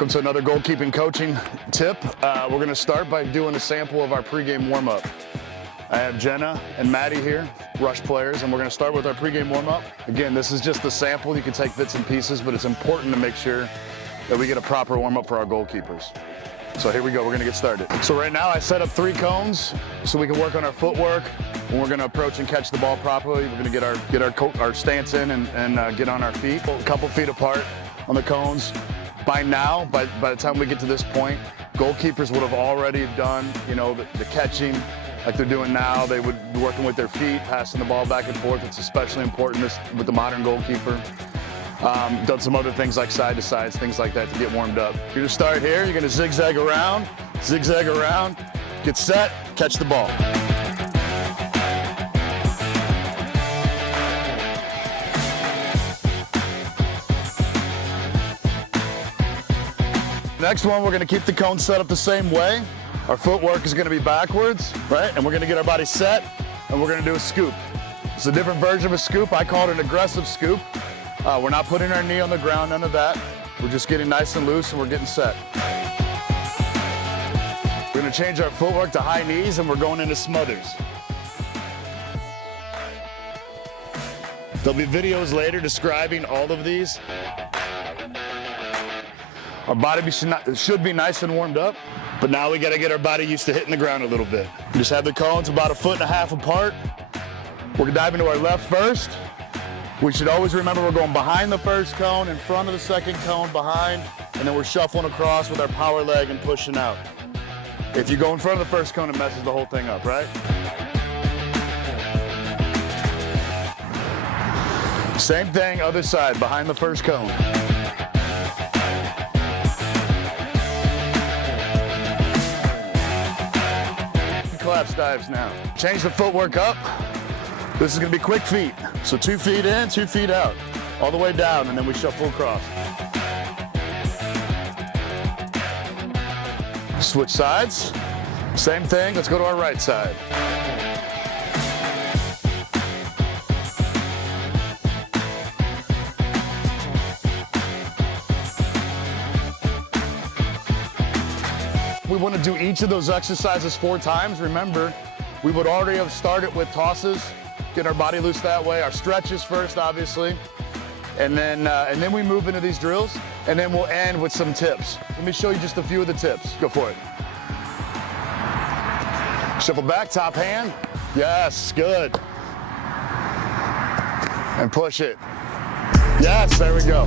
Welcome to another goalkeeping coaching tip. We're going to start by doing a sample of our pregame warm-up. I have Jenna and Maddie here, rush players, and we're going to start with our pregame warm-up. Again, this is just a sample. You can take bits and pieces, but it's important to make sure that we get a proper warm-up for our goalkeepers. So here we go, we're going to get started. So right now I set up 3 cones so we can work on our footwork. When we're going to approach and catch the ball properly, we're going to get our stance in and get on our feet. A couple feet apart on the cones. By now, by the time we get to this point, goalkeepers would have already done, the catching like they're doing now. They would be working with their feet, passing the ball back and forth. It's especially important with the modern goalkeeper. Done some other things like side to sides, things like that to get warmed up. You're going to start here. You're going to zigzag around, get set, catch the ball. Next one, we're going to keep the cone set up the same way. Our footwork is going to be backwards, right? And we're going to get our body set, and we're going to do a scoop. It's a different version of a scoop. I call it an aggressive scoop. We're not putting our knee on the ground, none of that. We're just getting nice and loose, and we're getting set. We're going to change our footwork to high knees, and we're going into smothers. There'll be videos later describing all of these. Our body should be nice and warmed up, but now we got to get our body used to hitting the ground a little bit. We just have the cones about 1.5 feet apart. We're going to dive into our left first. We should always remember we're going behind the first cone, in front of the second cone, behind, and then we're shuffling across with our power leg and pushing out. If you go in front of the first cone, it messes the whole thing up, right? Same thing, other side, behind the first cone. Collapse dives now. Change the footwork up. This is going to be quick feet. So 2 feet in, 2 feet out, all the way down, and then we shuffle across. Switch sides. Same thing. Let's go to our right side. We want to do each of those exercises 4 times. Remember, we would already have started with tosses, get our body loose that way, our stretches first, obviously, and then we move into these drills, and then we'll end with some tips. Let me show you just a few of the tips. Go for it. Shuffle back, top hand. Yes, good. And push it. Yes, there we go.